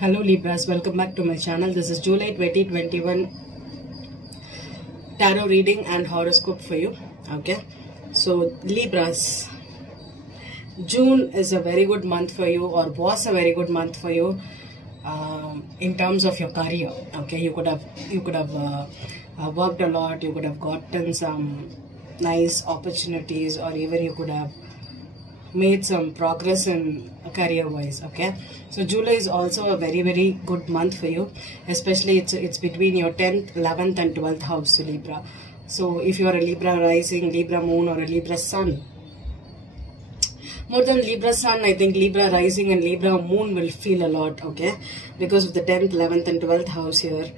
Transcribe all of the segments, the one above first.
Hello Libras, welcome back to my channel. This is July 2021 tarot reading and horoscope for you. Okay, so Libras, June is a very good month for you, or was a very good month for you in terms of your career. Okay, you could have worked a lot, you could have gotten some nice opportunities, or even you could have made some progress in career wise. Okay, so July is also a very good month for you, especially it's between your 10th, 11th and 12th house, so Libra. So if you are a Libra rising, Libra moon, or a Libra sun, more than Libra sun, I think Libra rising and Libra moon will feel a lot. Okay, because of the 10th, 11th and 12th house here.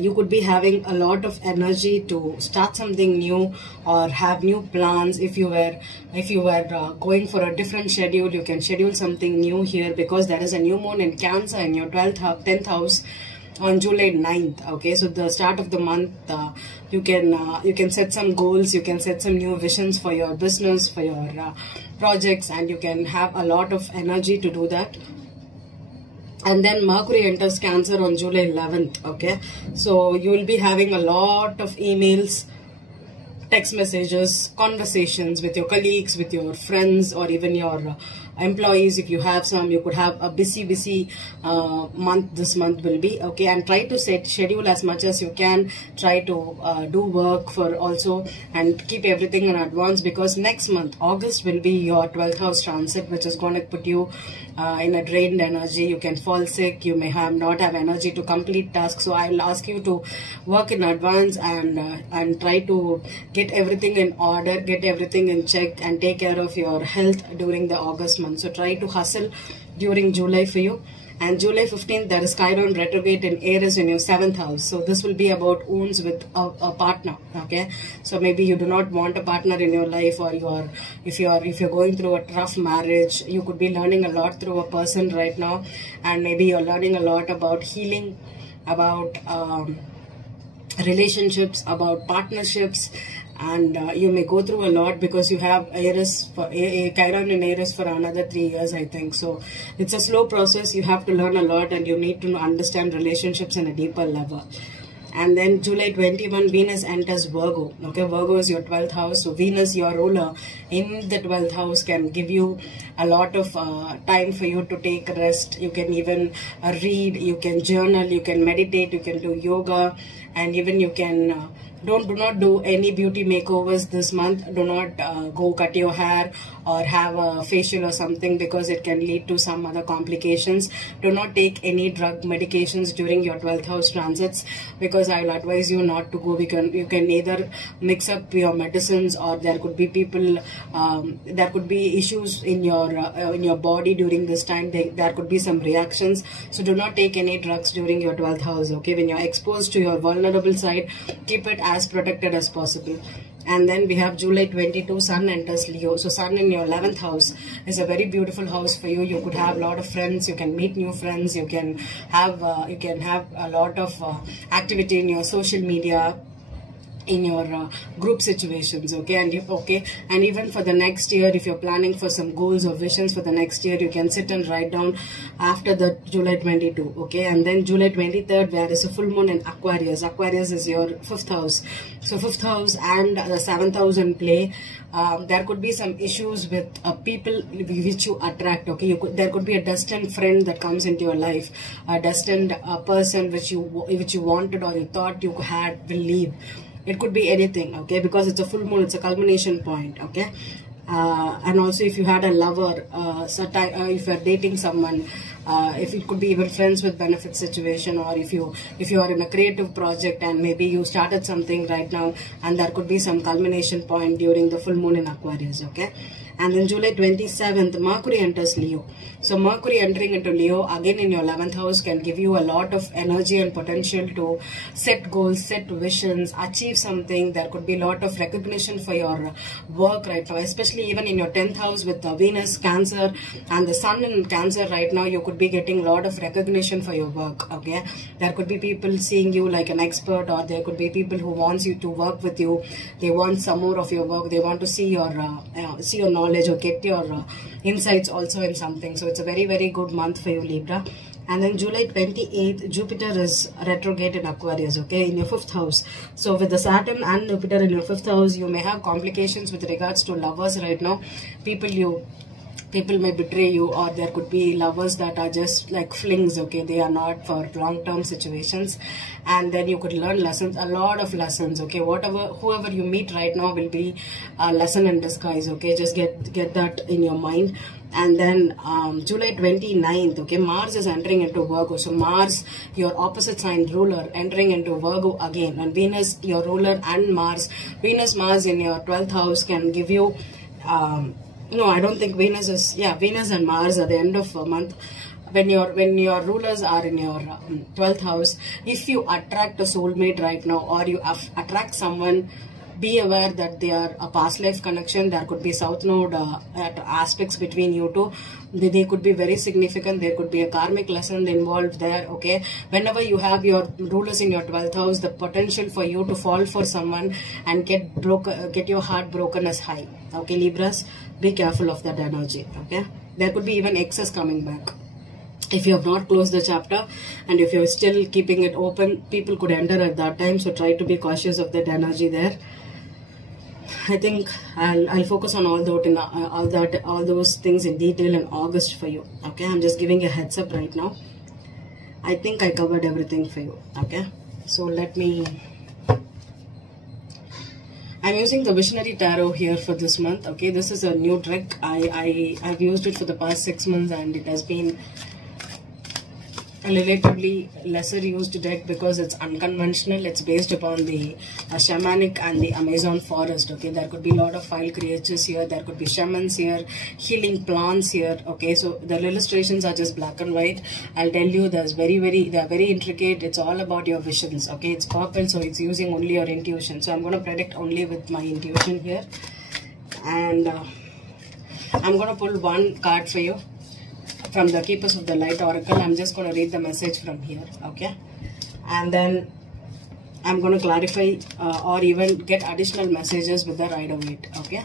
You could be having a lot of energy to start something new or have new plans. If you were going for a different schedule, you can schedule something new here, because there is a new moon in Cancer in your 10th house on July 9th. Okay, so the start of the month, you can set some goals, you can set some new visions for your business, for your projects, and you can have a lot of energy to do that. And then Mercury enters Cancer on July 11th. Okay, so you will be having a lot of emails, text messages, conversations with your colleagues, with your friends, or even your employees. If you have some, you could have a busy month. This month will be. Okay, and try to schedule as much as you can. Try to do work for also, and keep everything in advance, because next month August will be your 12th house transit, which is going to put you in a drained energy. You can fall sick, you may not have energy to complete tasks. So I will ask you to work in advance and try to get everything in order, get everything in check, and take care of your health during the August month. So try to hustle during July for you. And July 15th, there is Chiron retrograde in Aries in your 7th house. So this will be about wounds with a partner. Okay, so maybe you do not want a partner in your life, or if you're going through a tough marriage, you could be learning a lot through a person right now, and maybe you're learning a lot about healing, about relationships, about partnerships. And you may go through a lot, because you have Aries for Chiron in Aries for another 3 years, I think. So it's a slow process. You have to learn a lot, and you need to understand relationships in a deeper level. And then July 21, Venus enters Virgo. Okay, Virgo is your 12th house. So Venus, your ruler in the 12th house, can give you a lot of time for you to take rest. You can even read, you can journal, you can meditate, you can do yoga, and even you can do not do any beauty makeovers this month. Do not go cut your hair or have a facial or something, because it can lead to some other complications. Do not take any drug medications during your 12th house transits, because I will advise you not to go. You can either mix up your medicines, or there could be people, there could be issues in your body during this time. There could be some reactions. So do not take any drugs during your 12th house. Okay, when you're exposed to your vulnerable side, keep it as protected as possible. And then we have July 22, Sun enters Leo. So Sun in your 11th house is a very beautiful house for you. You could have a lot of friends, you can meet new friends, you can have a lot of activity in your social media, in your group situations. Okay, and even for the next year, if you're planning for some goals or visions for the next year, you can sit and write down after the July 22. Okay, and then July 23rd, there is a full moon in Aquarius. Aquarius is your 5th house. So 5th house and the 7th house in play. There could be some issues with people which you attract. Okay, there could be a destined friend that comes into your life, a destined person which you wanted or you thought you had will leave. It could be anything. Okay, because it's a full moon, it's a culmination point. Okay, and also if you had a lover, if you're dating someone, if it could be even friends with benefit situation, or if you are in a creative project and maybe you started something right now, and there could be some culmination point during the full moon in Aquarius. Okay, and then July 27th, Mercury enters Leo. So Mercury entering into Leo again in your 11th house can give you a lot of energy and potential to set goals, set visions, achieve something. There could be a lot of recognition for your work right now, especially even in your 10th house with the Venus, Cancer, and the Sun in Cancer right now. You could be getting a lot of recognition for your work. Okay, there could be people seeing you like an expert, or there could be people who wants you to work with you. They want some more of your work. They want to see your knowledge or get your insights also in something. So it's a very good month for you, Libra. And then July 28th, Jupiter is retrograde in Aquarius, okay, in your 5th house. So with the Saturn and Jupiter in your 5th house, you may have complications with regards to lovers right now. People may betray you, or there could be lovers that are just like flings, okay, they are not for long-term situations. And then you could learn lessons, a lot of lessons, okay, whoever you meet right now will be a lesson in disguise, okay, just get that in your mind. And then July 29th, okay, Mars is entering into Virgo. So Mars, your opposite sign ruler, entering into Virgo again, and Venus, your ruler, and Mars in your 12th house can give you no, I don't think Venus is, yeah, Venus and Mars at the end of a month. When your rulers are in your 12th house, if you attract a soulmate right now, or you attract someone, be aware that they are a past life connection. There could be South Node aspects between you two. They could be very significant. There could be a karmic lesson involved there, okay. Whenever you have your rulers in your 12th house, the potential for you to fall for someone and get your heart broken is high, okay, Libras. Be careful of that energy, okay. There could be even exes coming back. If you have not closed the chapter and if you're still keeping it open, people could enter at that time. So try to be cautious of that energy there. I think I'll focus on all those things in detail in August for you, okay. I'm just giving a heads up right now. I think I covered everything for you, okay. So I'm using the Visionary Tarot here for this month, okay. This is a new trick. I've used it for the past 6 months, and it has been a relatively lesser used deck because it's unconventional. It's based upon the shamanic and the Amazon forest, okay. There could be a lot of wild creatures here. There could be shamans here, healing plants here, okay. So the illustrations are just black and white. I'll tell you, they're very intricate. It's all about your visions, okay. It's purple, so it's using only your intuition. So I'm going to predict only with my intuition here, and I'm going to pull one card for you from the Keepers of the Light Oracle. I'm just going to read the message from here, okay. And then I'm going to clarify or even get additional messages with the Rider-Waite, okay.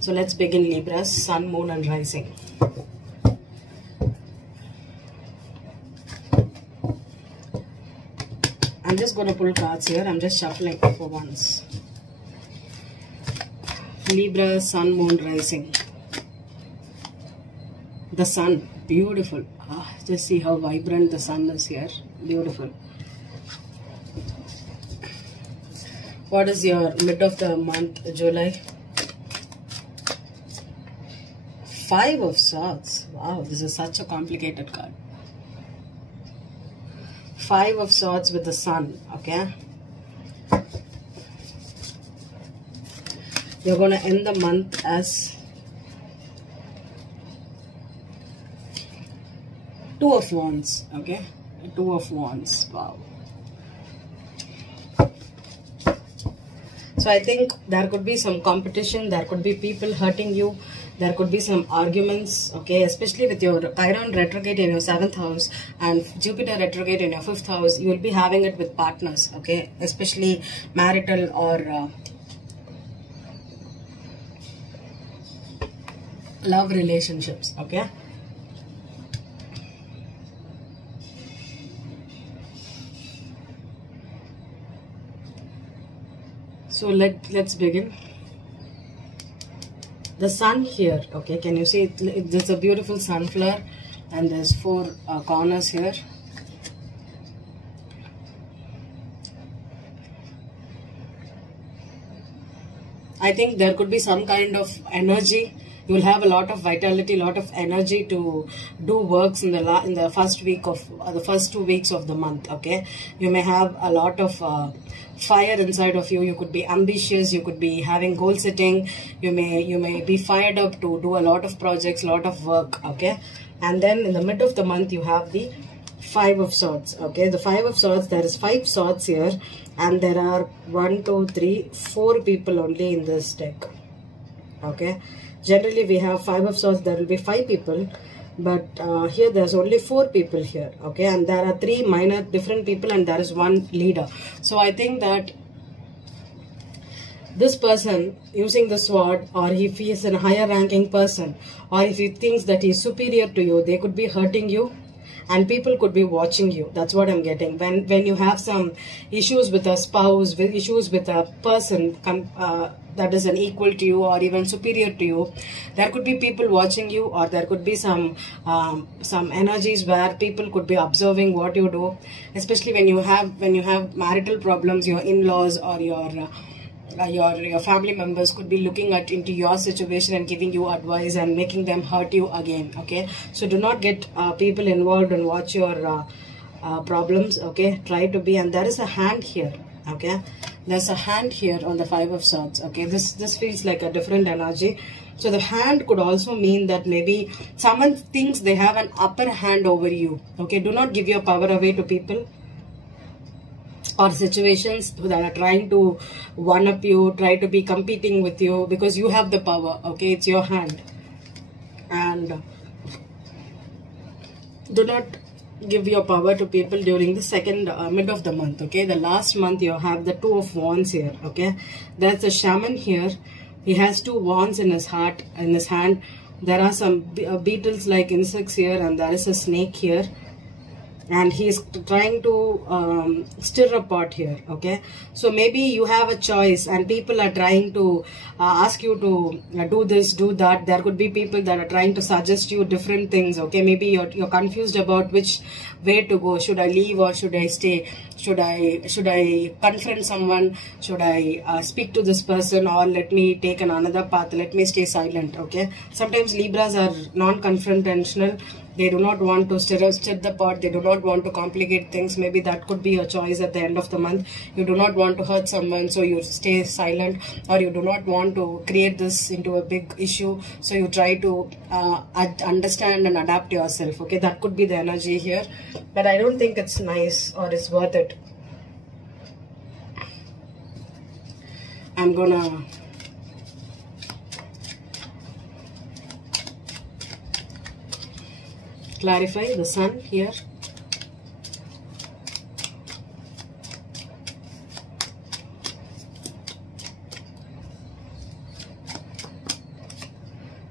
So let's begin, Libras, Sun, Moon and Rising. I'm just going to pull cards here. I'm just shuffling for once. Libra, Sun, Moon, Rising. The Sun, beautiful. Just see how vibrant the Sun is here. Beautiful. What is your mid of the month, July? 5 of Swords. Wow, this is such a complicated card. 5 of Swords with the Sun, okay. You're going to end the month as 2 of Wands, okay. 2 of Wands, wow. So I think there could be some competition, there could be people hurting you, there could be some arguments, okay, especially with your Chiron retrograde in your 7th house and Jupiter retrograde in your 5th house. You will be having it with partners, okay, especially marital or love relationships, okay. So let's begin. The Sun here, okay, can you see there's a beautiful sunflower and there's 4 corners here. I think there could be some kind of energy. You will have a lot of vitality, a lot of energy to do works in the first week of the first 2 weeks of the month, okay. You may have a lot of fire inside of you. You could be ambitious, you could be having goal setting, you may be fired up to do a lot of projects, a lot of work, okay. And then in the mid of the month you have the 5 of Swords, okay. The 5 of Swords, there is 5 swords here, and there are 1, 2, 3, 4 people only in this deck, okay. Generally we have 5 of Swords, there will be 5 people, but here there's only 4 people here, okay, and there are 3 minor different people and there is 1 leader. So I think that this person using the sword, or if he is a higher ranking person, or if he thinks that he is superior to you, they could be hurting you, and people could be watching you. That's what I'm getting. When you have some issues with a spouse, with issues with a person that is an equal to you or even superior to you, there could be people watching you, or there could be some energies where people could be observing what you do, especially when you have marital problems. Your in-laws or your family members could be looking into your situation and giving you advice and making them hurt you again. Okay, so do not get people involved and watch your problems. Okay, try to be, and there is a hand here. Okay, there's a hand here on the Five of Swords. Okay, this feels like a different energy. So the hand could also mean that maybe someone thinks they have an upper hand over you. Okay, do not give your power away to people or situations that are trying to one up you, try to be competing with you, because you have the power. Okay, it's your hand. And do not give your power to people during the second mid of the month. Okay, the last month you have the Two of Wands here. Okay, there's a shaman here. He has two wands in his heart, in his hand. There are some beetles like insects here, and there is a snake here. And he is trying to stir a pot here. Okay, so maybe you have a choice and people are trying to ask you to do this, do that. There could be people that are trying to suggest you different things. Okay, maybe you're confused about which way to go. Should I leave or should I stay? Should I confront someone? Should I speak to this person, or let me take another path? Let me stay silent. Okay, sometimes Libras are non-confrontational. They do not want to stir the pot. They do not want to complicate things. Maybe that could be a choice at the end of the month. You do not want to hurt someone, so you stay silent, or you do not want to create this into a big issue, so you try to understand and adapt yourself. Okay, that could be the energy here, but I don't think it's nice or it's worth it. I'm gonna clarify the Sun here.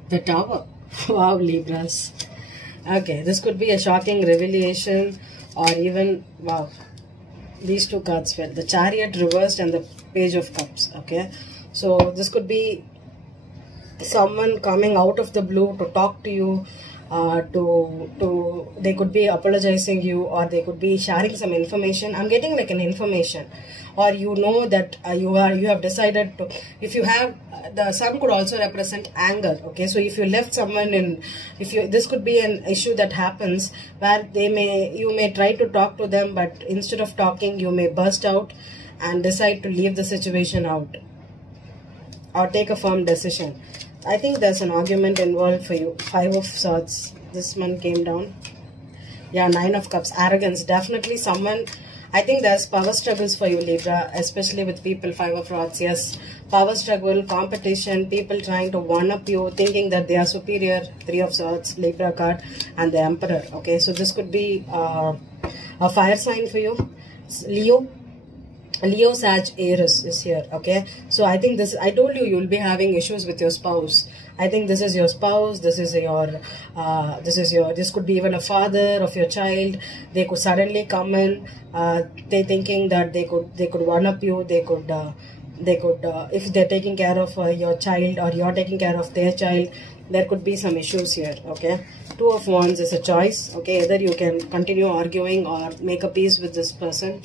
The Tower. Wow, Libras. Okay, this could be a shocking revelation, or even, wow, these two cards fell. The Chariot reversed and the Page of Cups. Okay, so this could be someone coming out of the blue to talk to you. They could be apologizing you, or they could be sharing some information. I'm getting like an information, or you know that you have decided to. If you have the Sun could also represent anger. Okay, so if you left someone in, this could be an issue that happens where you may try to talk to them, but instead of talking, you may burst out and decide to leave the situation out or take a firm decision. I think there's an argument involved for you. Five of Swords. This one came down. Yeah, Nine of Cups. Arrogance. Definitely someone. I think there's power struggles for you, Libra, especially with people. Five of Swords. Yes. Power struggle, competition, people trying to one-up you, thinking that they are superior. Three of Swords, Libra card, and the Emperor. Okay, so this could be a fire sign for you. Leo, Sag, Aries is here. Okay, so I think this, I told you, you'll be having issues with your spouse. I think this is your spouse. This could be even a father of your child. They could suddenly come in. They thinking that they could one up you. They could if they're taking care of your child, or you're taking care of their child, there could be some issues here. Okay, Two of Wands is a choice. Okay, either you can continue arguing or make a peace with this person.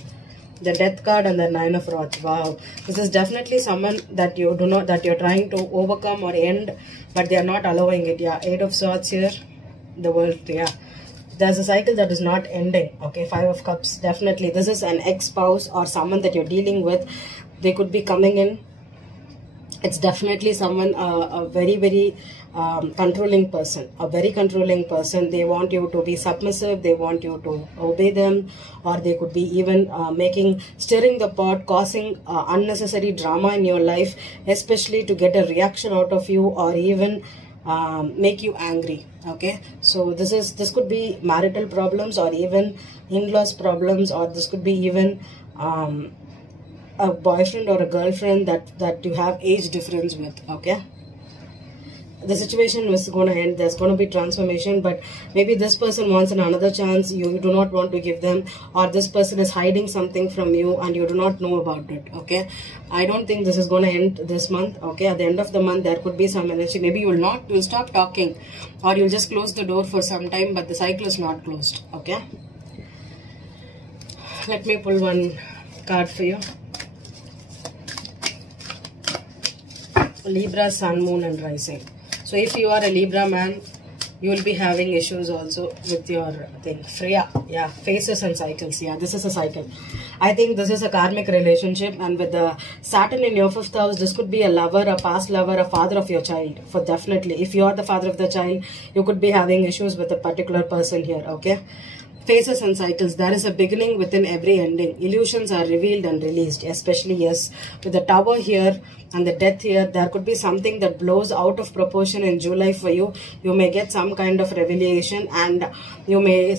The Death card and the Nine of Rods. Wow, this is definitely someone that you're trying to overcome or end, but they are not allowing it. Yeah, Eight of Swords here. The World. Yeah, there's a cycle that is not ending. Okay, Five of Cups. Definitely, this is an ex-spouse or someone that you're dealing with. They could be coming in. It's definitely someone, a very, very controlling person. A very controlling person. They want you to be submissive. They want you to obey them. Or they could be even stirring the pot, causing unnecessary drama in your life, especially to get a reaction out of you, or even make you angry. Okay, so this could be marital problems, or even in-laws problems, or this could be even a boyfriend or a girlfriend that you have age difference with. Okay, the situation is going to end. There's going to be transformation, but maybe this person wants another chance. You do not want to give them, or this person is hiding something from you and you do not know about it. Okay, I don't think this is going to end this month. Okay, at the end of the month there could be some energy. Maybe you'll stop talking, or you'll just close the door for some time, but the cycle is not closed. Okay, let me pull one card for you. Libra, Sun, Moon and Rising. So if you are a Libra man, you will be having issues also with your thing. Freya, yeah, phases and cycles. Yeah, this is a cycle. I think this is a karmic relationship, and with the Saturn in your 5th house, this could be a lover, a past lover, a father of your child. For definitely, if you are the father of the child, you could be having issues with a particular person here. Okay. Phases and cycles. There is a beginning within every ending. Illusions are revealed and released, especially, yes, with the Tower here and the Death here. There could be something that blows out of proportion in July for you. You may get some kind of revelation, and you may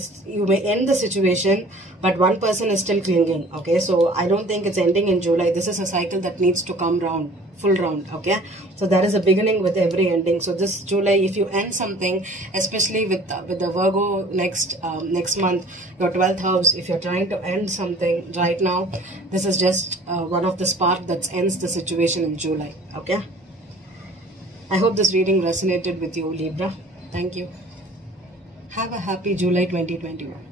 end the situation, but one person is still clinging. Okay, so I don't think it's ending in July. This is a cycle that needs to come round, full round. Okay, so there is a beginning with every ending. So this July, if you end something, especially with the Virgo next month, your 12th house, if you're trying to end something right now, this is just one of the spark that ends the situation in July. Okay, I hope this reading resonated with you, Libra. Thank you. Have a happy July 2021.